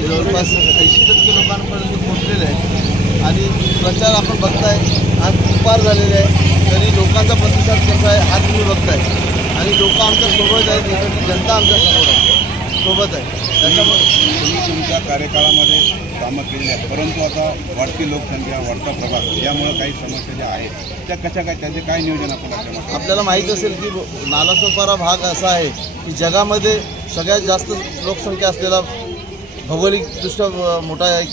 जवळपास ऐंशी टक्के लोकांपर्यंत पोहोचलेले आहे आणि प्रचार आपण बघताय आज दुपार झालेले आहे. तरी लोकांचा प्रतिसाद कसा आहे हा तुम्ही बघताय. आणि लोक आमच्यासोबत आहेत जनता आमच्यासमोर आहे. सोबत आहे. त्याच्यामुळे तुम्ही तुमच्या कार्यकाळामध्ये कामं केली आहेत. परंतु आता वाढती लोकसंख्या वाढता प्रभाग यामुळे काही समस्या ज्या आहेत त्या कशा काय त्याचे काय नियोजन आपण आपल्या आपल्याला माहीत असेल की नालासोपारा भाग असा आहे की जगामध्ये सगळ्यात जास्त लोकसंख्या असलेला भौगोलिकदृष्ट्या मोठा एक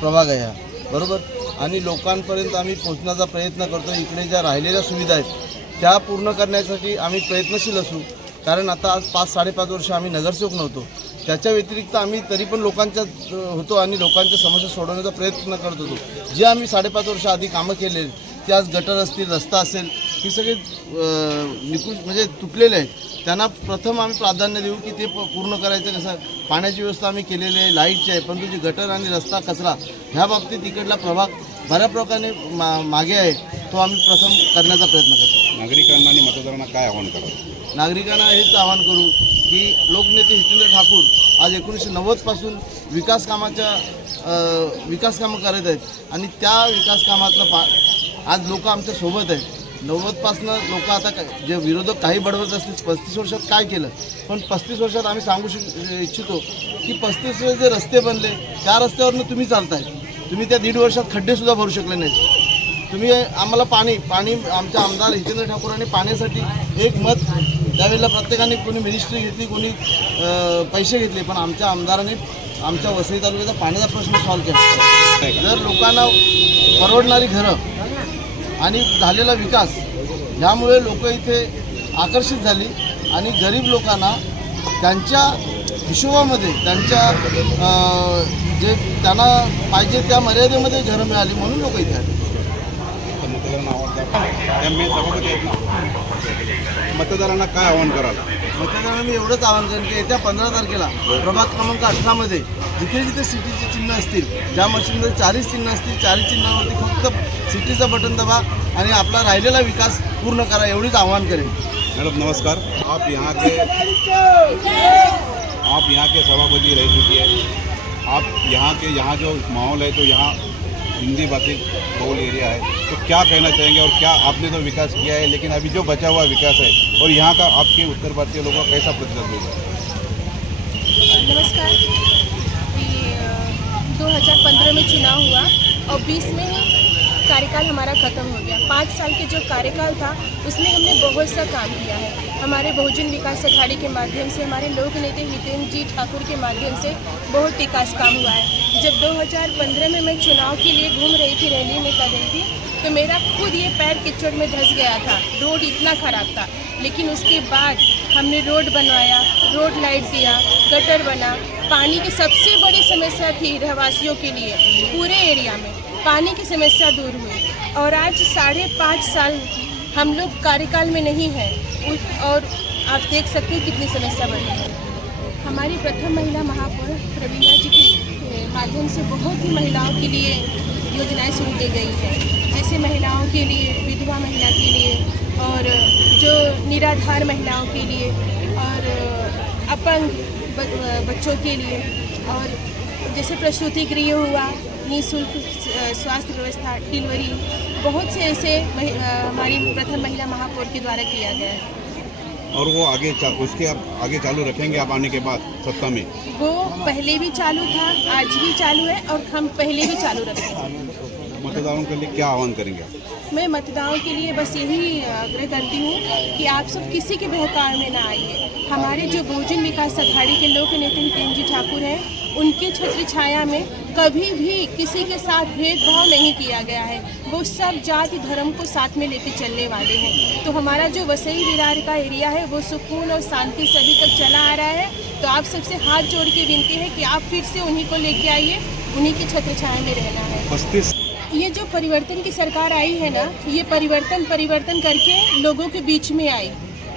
प्रभाग आहे हा. बरोबर? आणि लोकांपर्यंत आम्ही पोचण्याचा प्रयत्न करतो. इकडे ज्या राहिलेल्या सुविधा आहेत त्या पूर्ण करण्यासाठी आम्ही प्रयत्नशील असू. कारण आता आज पाच साडेपाच वर्ष आम्ही नगरसेवक नव्हतो. त्याच्या व्यतिरिक्त आम्ही तरी पण लोकांच्या होतो आणि लोकांच्या समस्या सोडवण्याचा प्रयत्न करत होतो. जे आम्ही साडेपाच वर्ष आधी कामं केलेली ते आज गटर असतील रस्ता असेल ही सगळे निकून म्हणजे तुटलेले आहेत. त्यांना प्रथम आम्ही प्राधान्य देऊ की ते पूर्ण करायचं कसं पाण्याची व्यवस्था आम्ही केलेली आहे लाईटची आहे परंतु जी गटर आणि रस्ता कचरा ह्या बाबतीत इकडला प्रभाग बऱ्या प्रकारे मा मागे आहे तो आम्ही प्रथम करण्याचा प्रयत्न करतो. नागरिकांना आणि मतदारांना काय आव्हान करावं नागरिकांना हेच आवाहन करू की लोकनेते हितेंद्र ठाकूर आज एकोणीसशे नव्वदपासून विकास कामाच्या विकास कामं करत आहेत आणि त्या विकास कामातलं पा आज लोक आमच्यासोबत आहेत. नव्वदपासनं लोक आता काय जे विरोधक काही बडवत असतील पस्तीस वर्षात काय केलं? पण पस्तीस वर्षात आम्ही सांगू शक इच्छितो की पस्तीस जे रस्ते बनले त्या रस्त्यावरनं तुम्ही चालताय. तुम्ही त्या दीड वर्षात खड्डेसुद्धा भरू शकले नाहीत. तुम्ही आम्हाला पाणी पाणी आमच्या आमदार हितेंद्र ठाकूरांनी पाण्यासाठी एक मत त्यावेळेला प्रत्येकाने कोणी मिनिस्ट्री घेतली कोणी पैसे घेतले पण आमच्या आमदाराने आमच्या वसई तालुक्याचा पाण्याचा प्रश्न सॉल्व्ह केला. जर लोकांना परवडणारी घरं आणि झालेला विकास. ह्यामुळे लोक इथे आकर्षित झाली आणि गरीब लोकांना त्यांच्या हिशोबामध्ये त्यांच्या जे त्यांना पाहिजे त्या मर्यादेमध्ये घरं मिळाली म्हणून लोक इथे आले. मतदारांना काय आव्हान कराल? मतदारांना मी एवढंच आवाहन करेन की येत्या पंधरा तारखेला प्रभाग क्रमांक अठरामध्ये जिथे जिथे सिटीचे चिन्ह असतील ज्या मशीनमध्ये चारही चिन्ह असतील चारही चिन्हावरती फक्त सिटीचं बटन दबा आणि आपला राहिलेला विकास पूर्ण करा एवढीच आव्हान करेन. मैडम नमस्कार. आप यहाँ के आप यहाँ के सभापति रह चुकी है। आप यहाँ के यहाँ जो माहौल है तो यहाँ हिंदी भाषी बहुल एरिया है तो क्या कहना चाहेंगे और क्या आपने तो विकास किया है लेकिन अभी जो बचा हुआ विकास है और यहाँ का आपके उत्तर भारतीय लोगों का कैसा प्रतिशत मिलेगा नमस्कार। दो हज़ार पंद्रह में चुनाव हुआ और बीस में ही कार्यकाल हमारा ख़त्म हो गया। पाँच साल के जो कार्यकाल था, उसमें हमने बहुत सा काम किया है। हमारे बहुजन विकास अघाड़ी के माध्यम से, हमारे लोक नेता हितेंद्र जी ठाकुर के माध्यम से बहुत विकास काम हुआ है। जब 2015 में मैं चुनाव के लिए घूम रही थी, रैली में कर रही थी तो मेरा खुद ये पैर किचड़ में धस गया था। रोड इतना ख़राब था। लेकिन उसके बाद हमने रोड बनवाया, रोड लाइट दिया, गटर बना। पानी की सबसे बड़ी समस्या थी रहवासियों के लिए, पूरे एरिया में। पानी की समस्या दूर हुई। और आज साढ़े पाँच साल हम लोग कार्यकाल में नहीं हैं। और आप देख सकते हैं कितनी समस्या बढ़ी है। हमारी प्रथम महिला महापौर प्रवीणा जी के माध्यम से बहुत ही महिलाओं के लिए योजनाएँ शुरू की गई है। जैसे महिलाओं के लिए, विधवा महिला के लिए और जो निराधार महिलाओं के लिए और अपंग बच्चों के लिए और जैसे प्रसूति गृह हुआ निःशुल्क स्वास्थ्य व्यवस्था डिलीवरी बहुत से ऐसे हमारी प्रथम महिला महापौर के द्वारा किया गया है। और वो आगे चा, उसके आप आगे चालू रखेंगे आप आने के बाद सत्ता में? वो पहले भी चालू था आज भी चालू है और हम पहले भी चालू रखेंगे। मतदारों के लिए क्या आह्वान करेंगे आप? मैं मतदाताओं के लिए बस यही आग्रह करती हूँ कि आप सब किसी के बहकावे में ना आइए। हमारे जो बहुजन विकास अघाड़ी के लोक नेता हितेंद्र जी ठाकुर हैं उनके छत्र छाया में कभी भी किसी के साथ भेदभाव नहीं किया गया है। वो सब जाति धर्म को साथ में लेके चलने वाले हैं। तो हमारा जो वसई विरार का एरिया है वो सुकून और शांति से अभी तक चला आ रहा है। तो आप सबसे हाथ जोड़ के विनती है कि आप फिर से उन्हीं को लेके आइए उन्हीं की छत्र छाया में रहना है। ये जो परिवर्तन की सरकार आई है ना ये परिवर्तन परिवर्तन करके लोगों के बीच में आई।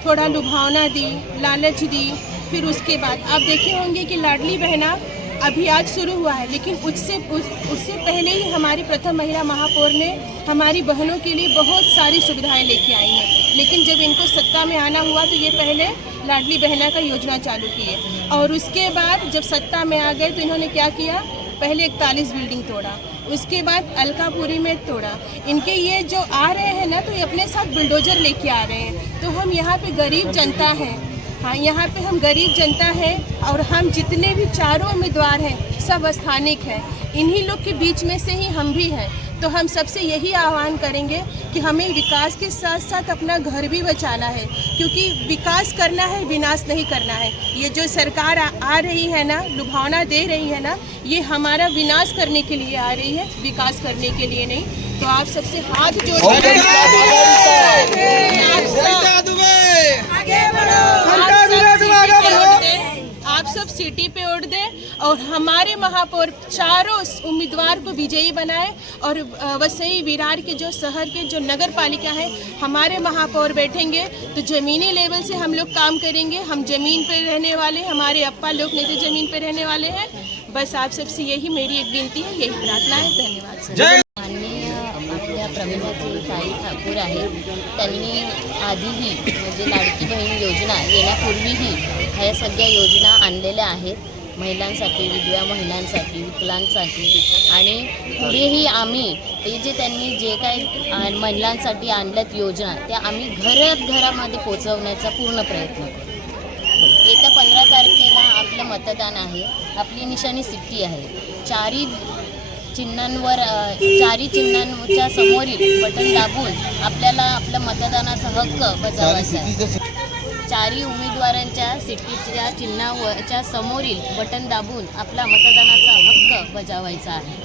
थोड़ा लुभावना दी लालच दी फिर उसके बाद। आप देखे होंगे कि लाडली बहना अभी आज शुरू हुआ है लेकिन उससे उस, उससे पहले ही हमारी प्रथम महिला महापौर ने हमारी बहनों के लिए बहुत सारी सुविधाएँ लेके आई हैं। लेकिन जब इनको सत्ता में आना हुआ तो ये पहले लाडली बहना का योजना चालू किए और उसके बाद जब सत्ता में आ गए तो इन्होंने क्या किया? पहले इकतालीस बिल्डिंग तोड़ा उसके बाद अलकापुरी में तोड़ा। इनके ये जो आ रहे हैं ना तो ये अपने साथ बुलडोजर लेके आ रहे हैं। तो हम यहाँ पे गरीब जनता हैं। हाँ यहाँ पे हम गरीब जनता है और हम जितने भी चारों उम्मीदवार हैं सब स्थानिक हैं। इन्हीं लोग के बीच में से ही हम भी हैं। तो हम सबसे यही आह्वान करेंगे कि हमें विकास के साथ साथ अपना घर भी बचाना है क्योंकि विकास करना है विनाश नहीं करना है। ये जो सरकार आ, आ रही है ना लुभावना दे रही है ना ये हमारा विनाश करने के लिए आ रही है विकास करने के लिए नहीं। तो आप सबसे हाथ जोड़ आप सब आप सब सीटी पे वोट दें। आप सब सीटी पे वोट दें और हमारे महापौर चारों उम्मीदवार को विजयी बनाए और वसई विरार के जो शहर के जो नगर पालिका है हमारे महापौर बैठेंगे तो ज़मीनी लेवल से हम लोग काम करेंगे। हम ज़मीन पे रहने वाले हमारे अप्पा लोग नहीं तो ज़मीन पे रहने वाले हैं। बस आप सबसे यही मेरी एक विनती है यही प्रार्थना है। धन्यवाद आपल्या प्रवीणाजी साई ठाकूर आहेत त्यांनी आधीही म्हणजे लाडकी बहीण योजना येण्यापूर्वीही ह्या सगळ्या योजना आणलेल्या आहेत. महिलांसाठी विधवा महिलांसाठी विकलांसाठी आणि पुढेही आम्ही ते जे त्यांनी जे काही महिलांसाठी आणल्यात योजना त्या आम्ही घरात घरामध्ये पोचवण्याचा पूर्ण प्रयत्न करू. येत्या पंधरा तारखेला आपलं मतदान आहे. आपली निशाणी सिट्टी आहे. चारी चिन्हांवर चारी चिन्हांच्या समोरील बटन दाबून आपल्याला आपल्या मतदानाचा हक्क बजावायचा आहे. चारी उमेदवारांच्या सिट्टीच्या चिन्हावरच्या समोरील बटन दाबून आपला मतदानाचा हक्क बजावायचा आहे.